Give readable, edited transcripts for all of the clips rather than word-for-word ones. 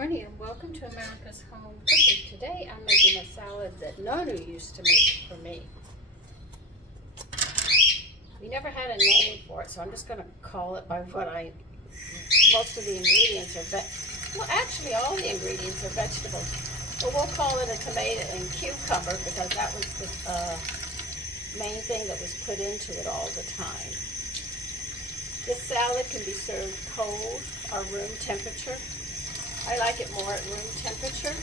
morning and welcome to America's Home Cooking. Today I'm making a salad that Nonu used to make for me. We never had a name for it, so I'm just going to call it by what most of the ingredients are actually all the ingredients are vegetables. But we'll call it a tomato and cucumber because that was the main thing that was put into it all the time. This salad can be served cold or room temperature. I like it more at room temperature.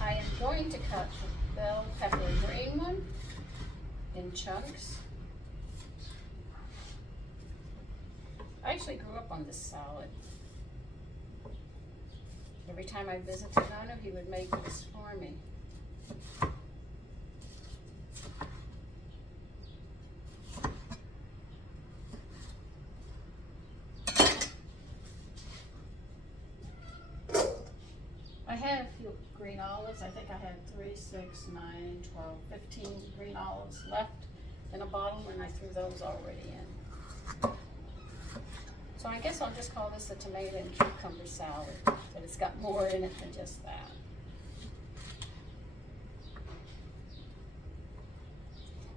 I am going to cut the bell pepper green one in chunks. I actually grew up on this salad. Every time I visited Nonu, he would make this for me. I had a few green olives. I think I had 3, 6, 9, 12, 15 green olives left in a bottle, and I threw those already in. So I guess I'll just call this a tomato and cucumber salad, but it's got more in it than just that.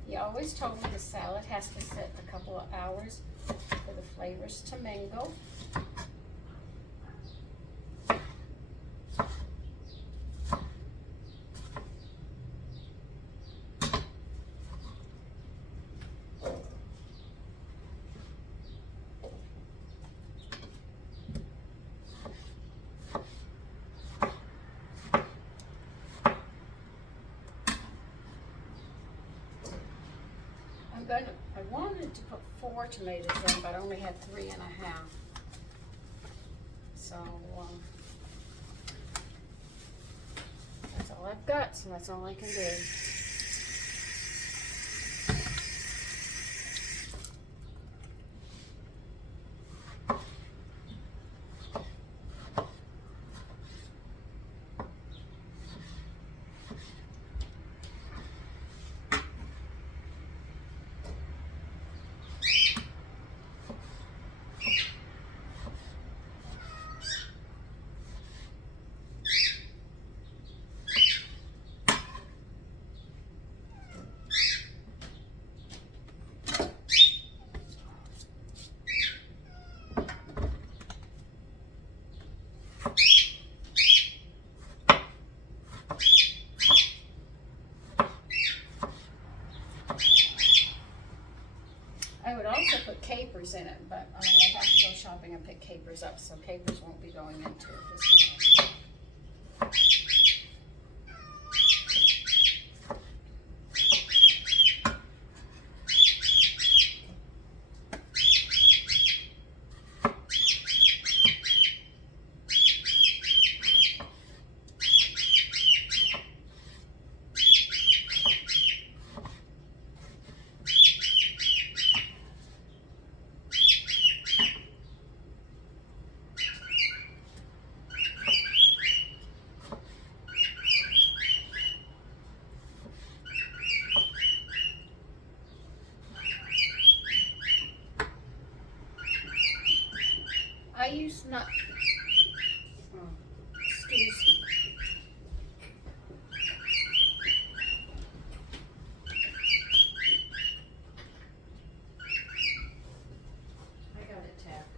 He always told me the salad has to sit a couple of hours for the flavors to mingle. I wanted to put 4 tomatoes in, but I only had 3 and a half. So that's all I've got, so that's all I can do. I would also put capers in it, but I have to go shopping and pick capers up, so capers won't be going into it this time. I use not. Oh, excuse me. I got it tapped.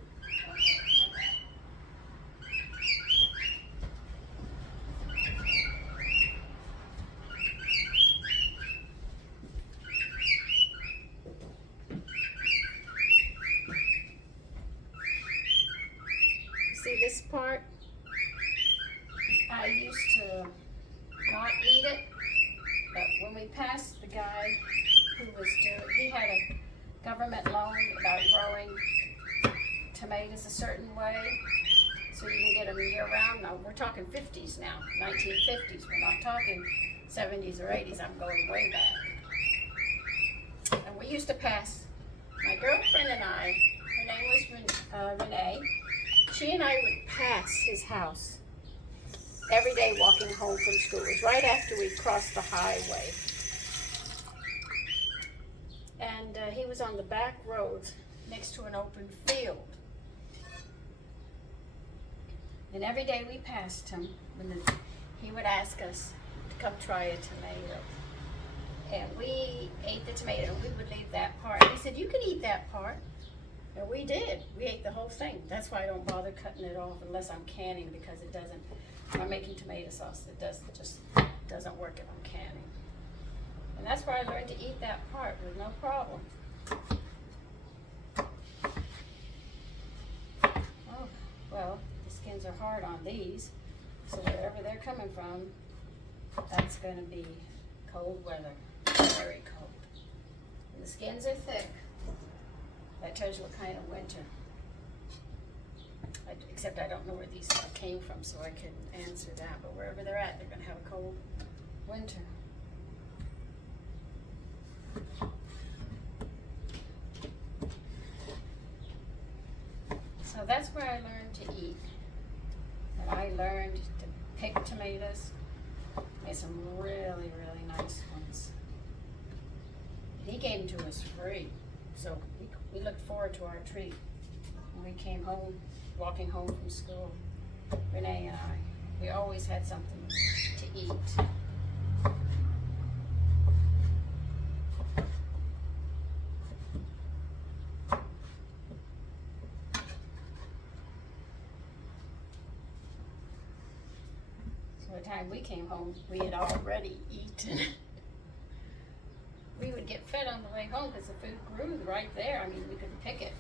See this part? I used to not eat it, but when we passed the guy who was he had a government loan about growing tomatoes a certain way, so you can get them year round. Now we're talking 50s now, 1950s. We're not talking 70s or 80s. I'm going way back. And we used to pass, my girlfriend and I, her name was Renee, she and I would pass his house every day walking home from school. It was right after we crossed the highway. And he was on the back roads next to an open field. And every day we passed him, he would ask us to come try a tomato. And we ate the tomato, and we would leave that part. And he said, you can eat that part. And we did. We ate the whole thing. That's why I don't bother cutting it off unless I'm canning, because it doesn't, if I'm making tomato sauce, it doesn't work if I'm canning. And that's where I learned to eat that part with no problem. Oh, well, the skins are hard on these, so wherever they're coming from, that's going to be cold weather, very cold. And the skins are thick. That tells you what kind of winter. Except I don't know where these came from, so I couldn't answer that. But wherever they're at, they're going to have a cold winter. So that's where I learned to eat. And I learned to pick tomatoes. Made some really, really nice ones. And he gave them to us free. So we looked forward to our treat when we came home, walking home from school. Renee and I, we always had something to eat. So by the time we came home, we had already eaten. We would get fed on the way home because the food grew right there. I mean, we couldn't pick it.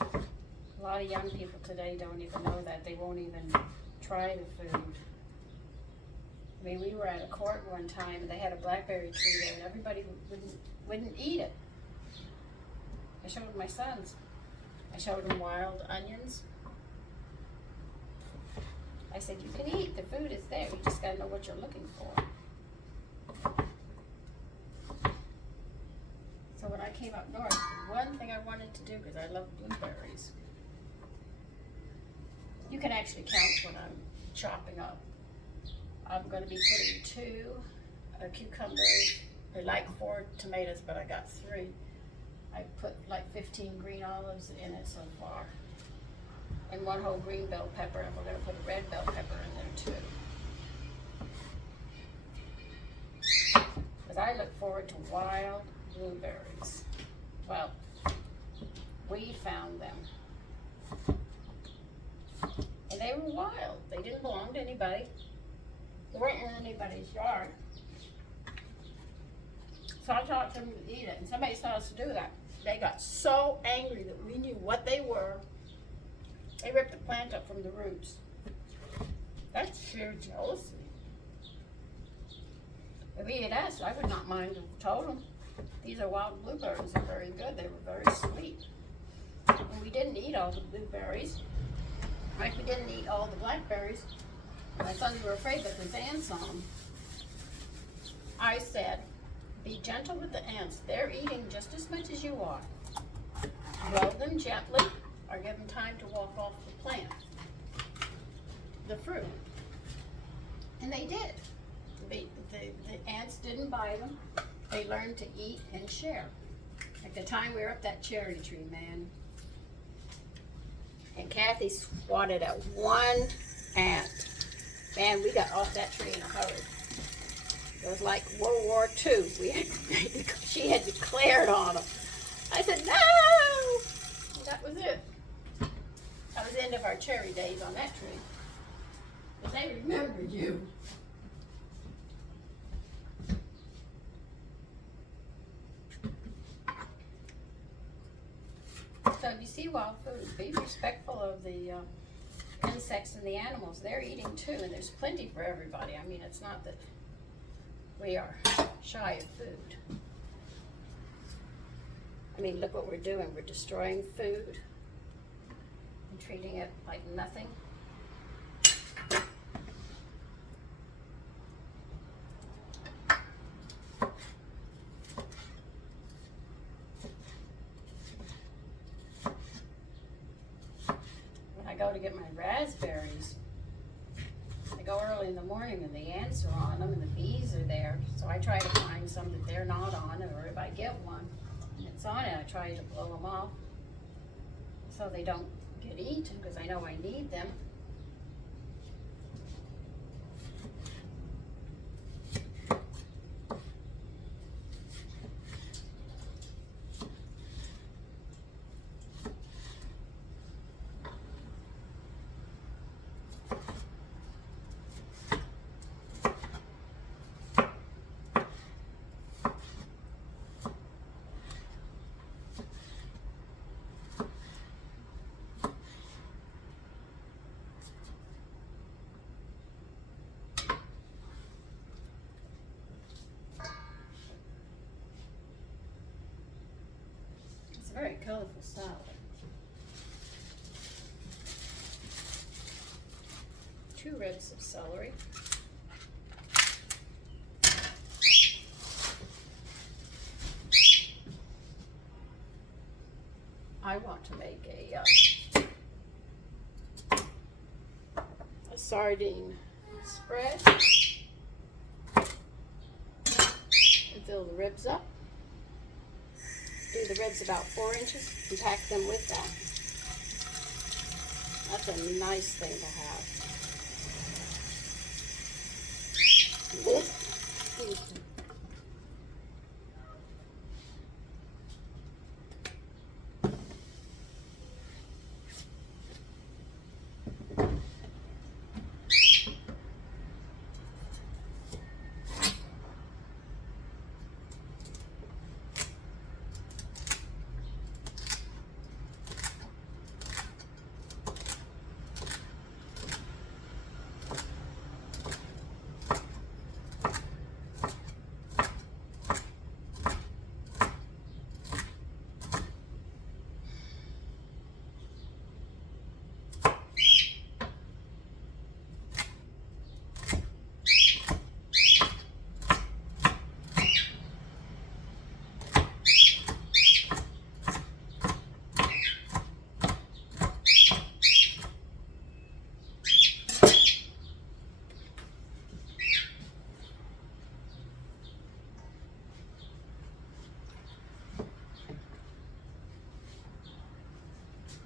A lot of young people today don't even know that. They won't even try the food. I mean, we were at a court one time and they had a blackberry tree there and everybody wouldn't eat it. I showed my sons. I showed them wild onions. I said, you can eat, the food is there, you just gotta know what you're looking for. So when I came up north, one thing I wanted to do, because I love blueberries, you can actually count what I'm chopping up. I'm gonna be putting 2 cucumbers, I like 4 tomatoes, but I got 3. I put like 15 green olives in it so far. And 1 whole green bell pepper, and we're going to put a red bell pepper in there too. Because I look forward to wild blueberries. Well, we found them. And they were wild. They didn't belong to anybody. They weren't in anybody's yard. So I taught them to eat it, and somebody told us to do that. They got so angry that we knew what they were. They ripped the plant up from the roots. That's sheer jealousy. If he had asked, I would not mind to have told him. These are wild blueberries. They're very good. They were very sweet. And we didn't eat all the blueberries. Like we didn't eat all the blackberries. My sons were afraid that there's ants on them. I said, be gentle with the ants. They're eating just as much as you are. Roll them gently, or give them time to walk off the plant, the fruit. And they did. The ants didn't bite them. They learned to eat and share. At the time we were up that cherry tree, man. And Kathy swatted at 1 ant. Man, we got off that tree in a hurry. It was like World War II. She had declared on them. I said, no! And that was it. That was the end of our cherry days on that tree. But they remembered you. So if you see wild food, be respectful of the insects and the animals. They're eating too, and there's plenty for everybody. I mean, it's not that we are shy of food. I mean, look what we're doing. We're destroying food. I'm treating it like nothing. When I go to get my raspberries, I go early in the morning and the ants are on them and the bees are there. So I try to find some that they're not on, or if I get one and it's on it, I try to blow them off so they don't get eaten, because I know I need them. It's a very colorful salad. Two ribs of celery. I want to make a sardine spread and fill the ribs up. Do the ribs about 4 inches and pack them with that. That's a nice thing to have. Excuse me.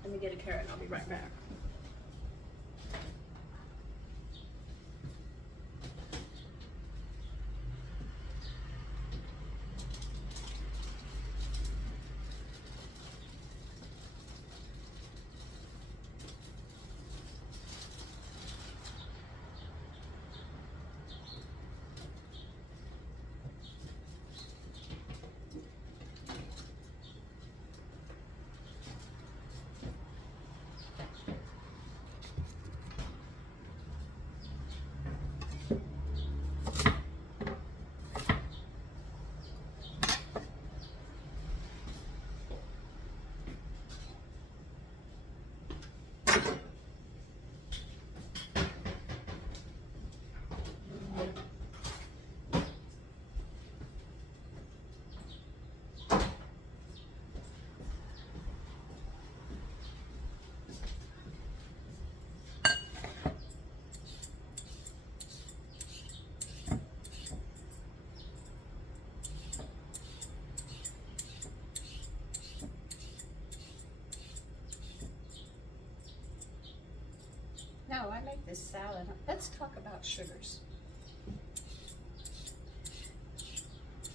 Let me get a carrot and I'll be right back. Now I make this salad. Let's talk about sugars.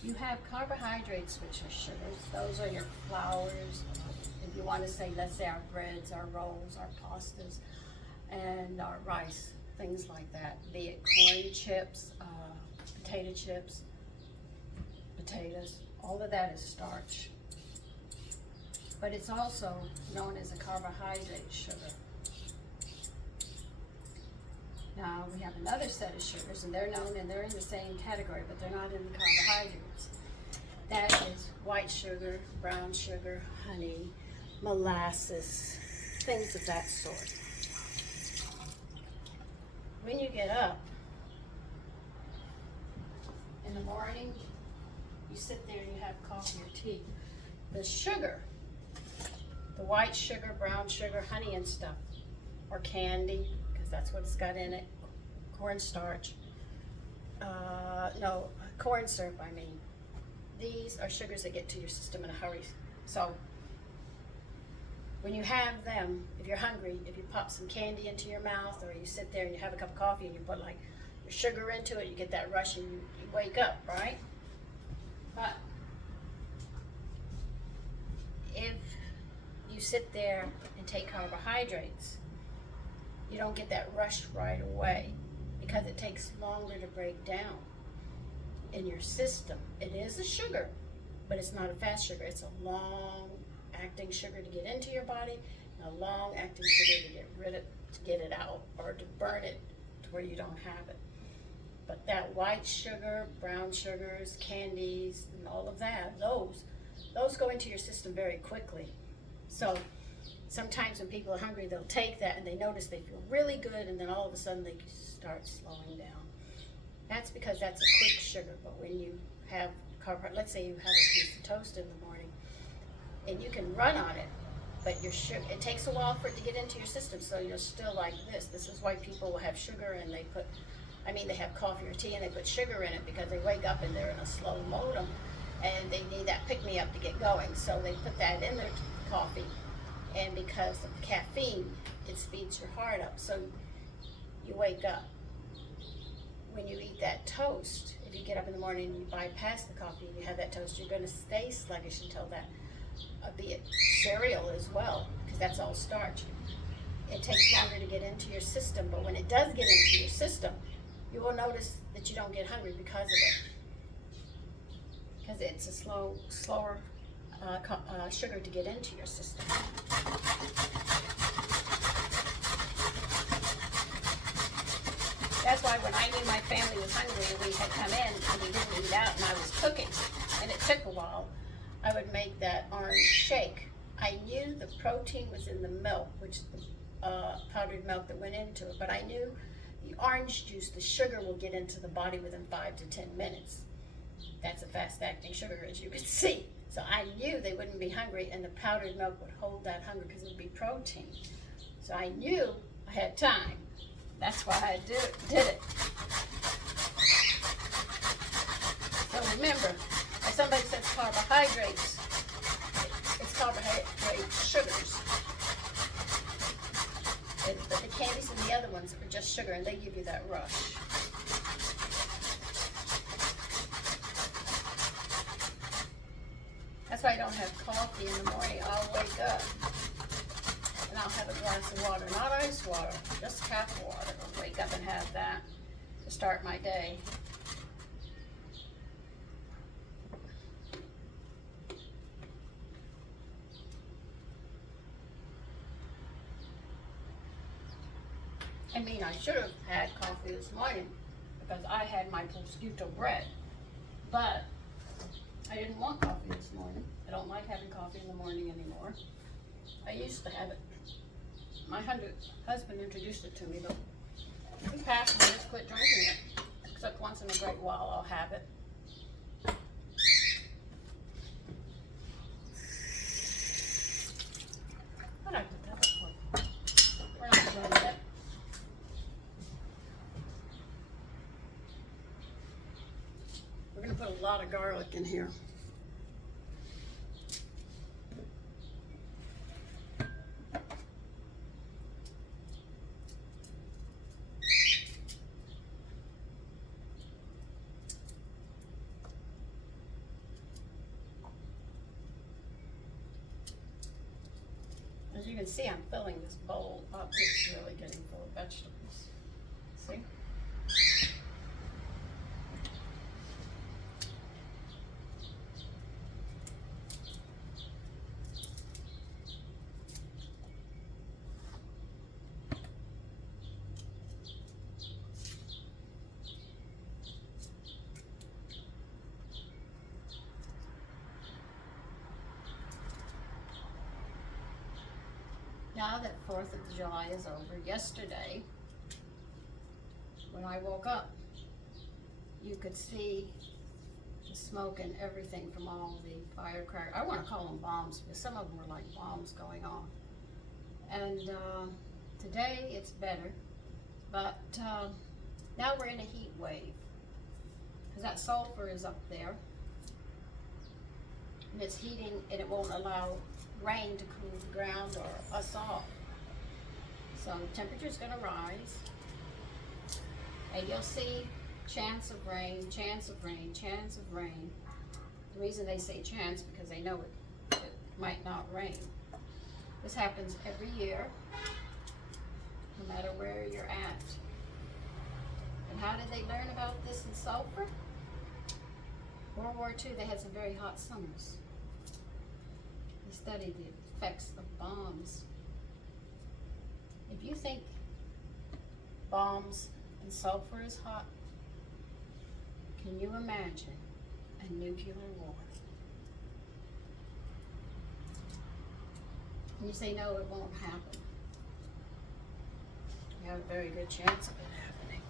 You have carbohydrates, which are sugars. Those are your flours. If you want to say, let's say our breads, our rolls, our pastas, and our rice, things like that. Be it corn chips, potato chips, potatoes, all of that is starch. But it's also known as a carbohydrate sugar. Now we have another set of sugars, and they're known and they're in the same category, but they're not in the carbohydrates. That is white sugar, brown sugar, honey, molasses, things of that sort. When you get up in the morning, you sit there and you have coffee or tea. The sugar, the white sugar, brown sugar, honey and stuff, or candy, because that's what it's got in it, cornstarch, no, corn syrup, I mean. These are sugars that get to your system in a hurry. So when you have them, if you're hungry, if you pop some candy into your mouth, or you sit there and you have a cup of coffee and you put like your sugar into it, you get that rush and you wake up, right? But if you sit there and take carbohydrates, you don't get that rush right away because it takes longer to break down in your system. It is a sugar, but it's not a fast sugar. It's a long-acting sugar to get into your body, and a long-acting sugar to get rid of, to get it out, or to burn it to where you don't have it. But that white sugar, brown sugars, candies, and all of that, those go into your system very quickly. So sometimes when people are hungry, they'll take that and they notice they feel really good, and then all of a sudden they start slowing down. That's because that's a quick sugar. But when you have carbohydrate, let's say you have a piece of toast in the morning, and you can run on it, but your sugar, it takes a while for it to get into your system, so you're still like this. This is why people will have sugar and they put, they have coffee or tea and they put sugar in it because they wake up and they're in a slow modem and they need that pick-me-up to get going. So they put that in their coffee, and because of caffeine, it speeds your heart up, so you wake up. When you eat that toast, if you get up in the morning and you bypass the coffee and you have that toast, you're going to stay sluggish until that, be it cereal as well, because that's all starch. It takes longer to get into your system, but when it does get into your system, you will notice that you don't get hungry because of it, because it's a slower sugar to get into your system. That's why when I knew my family was hungry and we had come in and we didn't eat out and I was cooking, and it took a while, I would make that orange shake. I knew the protein was in the milk, which is the powdered milk that went into it, but I knew the orange juice, the sugar, will get into the body within 5 to 10 minutes. That's a fast-acting sugar, as you can see. So I knew they wouldn't be hungry, and the powdered milk would hold that hunger because it would be protein. So I knew I had time. That's why I did it. So remember, if somebody says carbohydrates, it's carbohydrate sugars. But the candies and the other ones are just sugar, and they give you that rush. That's why I don't have coffee in the morning. I'll wake up and I'll have a glass of water, not ice water, just tap water. I'll wake up and have that to start my day. I should have had coffee this morning because I had my prosciutto bread, but I didn't want coffee this morning. I don't like having coffee in the morning anymore. I used to have it. My husband introduced it to me, but he passed and I just quit drinking it. Except once in a great while I'll have it. What I put that for? We're not doing that. We're going to put a lot of garlic in here. As you can see, I'm filling this bowl up. It's really getting full of vegetables. See? now that 4th of July is over, yesterday, when I woke up, you could see the smoke and everything from all the firecrackers. I want to call them bombs because some of them were like bombs going on. And today it's better, but now we're in a heat wave because that sulfur is up there and it's heating, and it won't allow rain to cool the ground or us off. So the temperature's going to rise, and you'll see chance of rain, chance of rain, chance of rain. The reason they say chance because they know it might not rain. This happens every year, no matter where you're at. And how did they learn about this in sulfur? World War II, they had some very hot summers. They studied the effects of bombs. If you think bombs and sulfur is hot, can you imagine a nuclear war? And you say, no, it won't happen. You have a very good chance of it happening.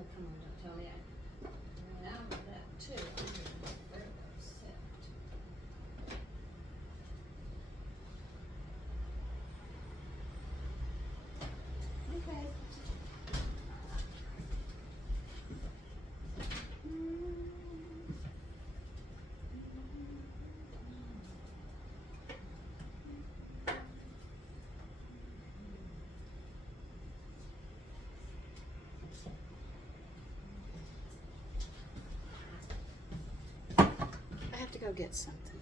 Oh, come on, don't tell me I ran out of that too. I'm very upset. Okay. I have to go get something.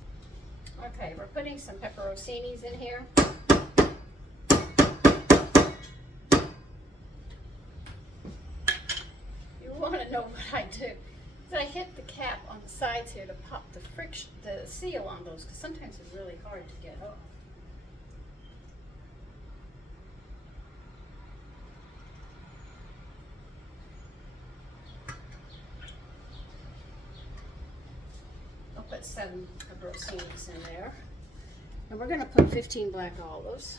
Okay, we're putting some pepperoncinis in here. You want to know what I do? I hit the cap on the sides here to pop the friction, the seal on those, because sometimes it's really hard to get off. I'll put 7 pepperoncinis in there, and we're going to put 15 black olives.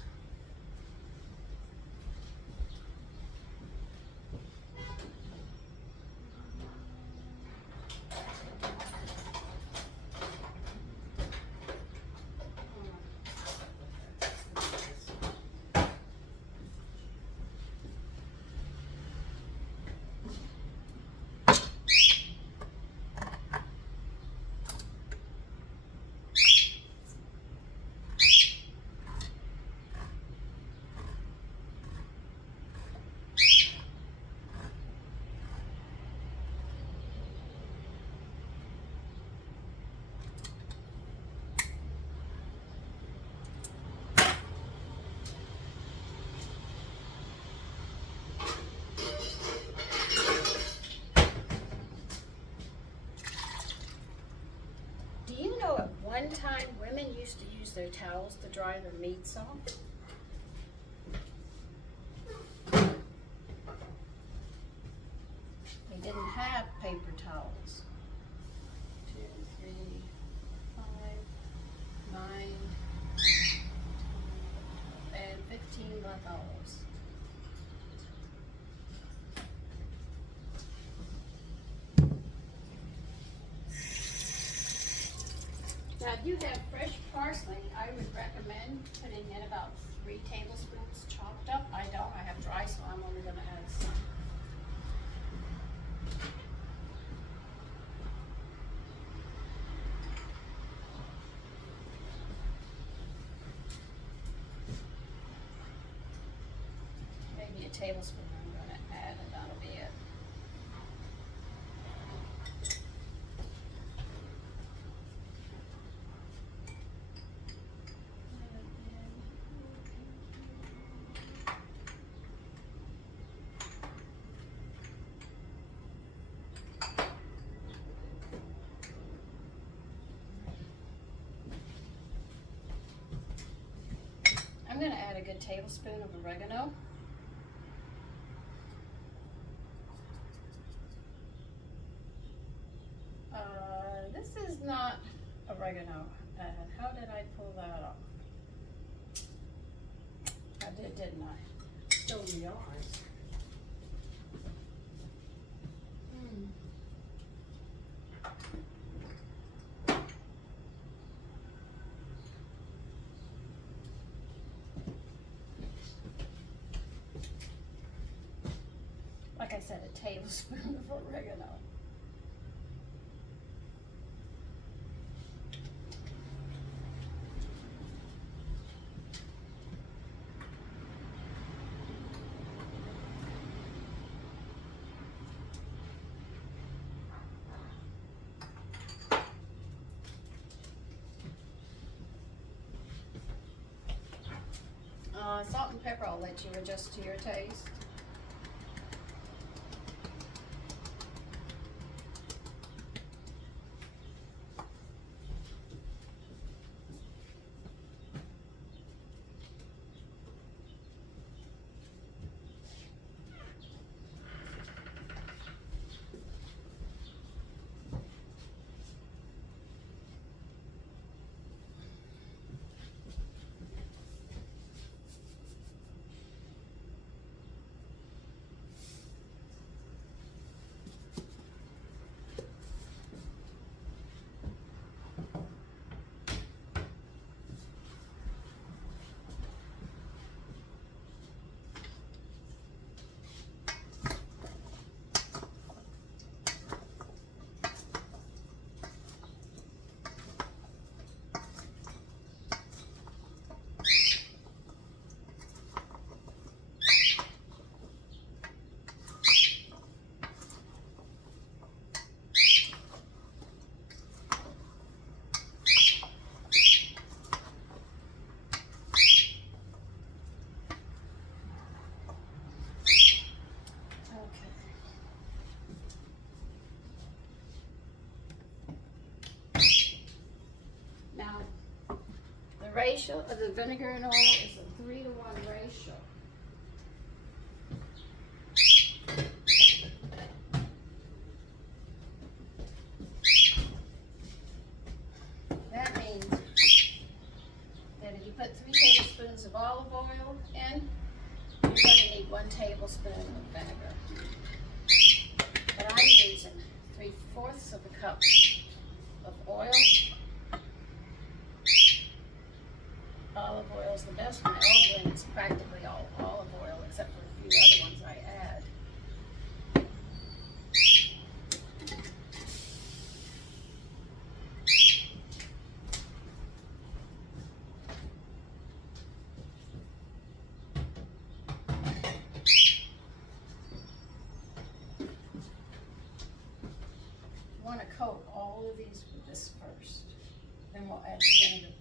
their towels to dry their meats off. They didn't have paper towels. 2, 3, 5, 9, and 15 left olives. Now, if you have fresh parsley, I would recommend putting in about 3 tablespoons chopped up. I don't, I have dry, so I'm only gonna add some. Maybe a tablespoon I'm gonna add, and that'll be it. I'm going to add a good tablespoon of oregano. This is not oregano. How did I pull that off? I did, didn't I? Still in the eyes. Like I said, a tablespoon of oregano. Salt and pepper, I'll let you adjust to your taste. Ratio of the vinegar and oil is a 3-to-1 ratio. That means that if you put 3 tablespoons of olive oil in, you're going to need 1 tablespoon of vinegar. But I'm using 3/4 of a cup of oil. Olive oil is the best one. All blend is practically all olive oil, except for a few other ones I add. You want to coat all of these with this first, then we'll add the vinegar.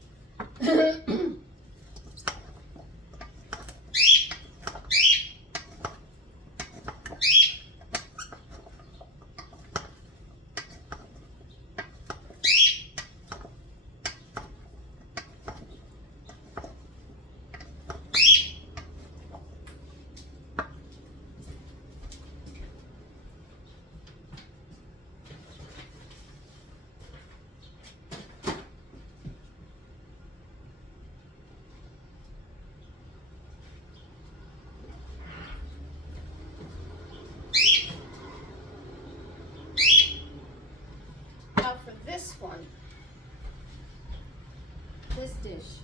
dish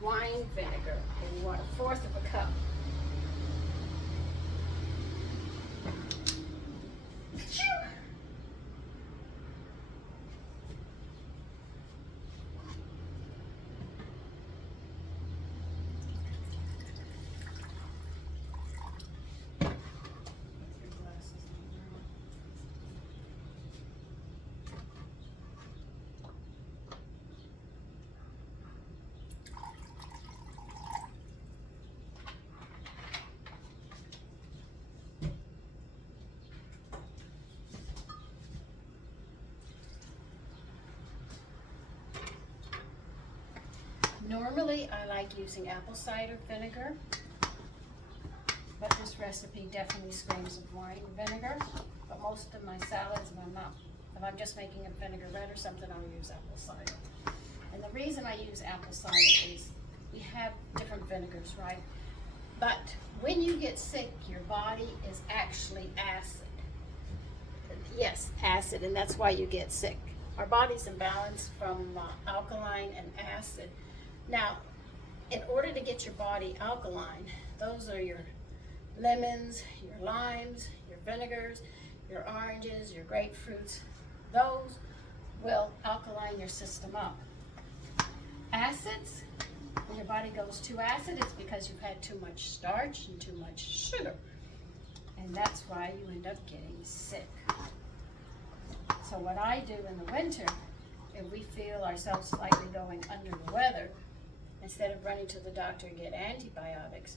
wine vinegar, and you want 1/4 of a cup. Normally, I like using apple cider vinegar, but this recipe definitely screams of wine vinegar. But most of my salads, if I'm just making a vinaigrette or something, I'll use apple cider. And the reason I use apple cider is we have different vinegars, right? But when you get sick, your body is actually acid. Yes, acid, and that's why you get sick. Our body's imbalanced from alkaline and acid. Now, in order to get your body alkaline, those are your lemons, your limes, your vinegars, your oranges, your grapefruits. Those will alkaline your system up. Acids, when your body goes too acid, it's because you've had too much starch and too much sugar. And that's why you end up getting sick. So what I do in the winter, if we feel ourselves slightly going under the weather, instead of running to the doctor and get antibiotics,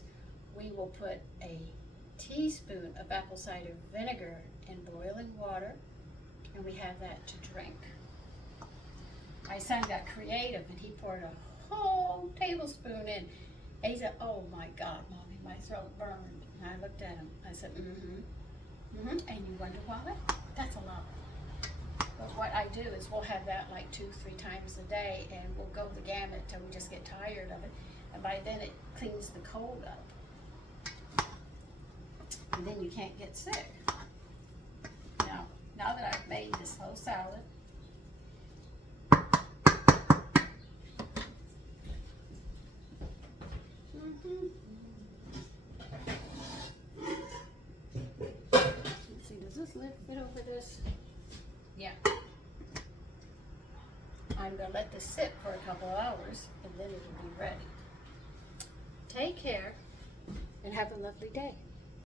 we will put a teaspoon of apple cider vinegar in boiling water, and we have that to drink. My son got creative, and he poured a whole tablespoon in. And he said, "Oh my God, Mommy, my throat burned." And I looked at him. I said, and you wonder why? That's a lot. But what I do is we'll have that like 2-3 times a day, and we'll go the gamut till we just get tired of it. And by then it cleans the cold up. And then you can't get sick. Now that I've made this whole salad, let's see, does this lid fit over this? Yeah. I'm going to let this sit for a couple of hours, and then it'll be ready. Take care, and have a lovely day.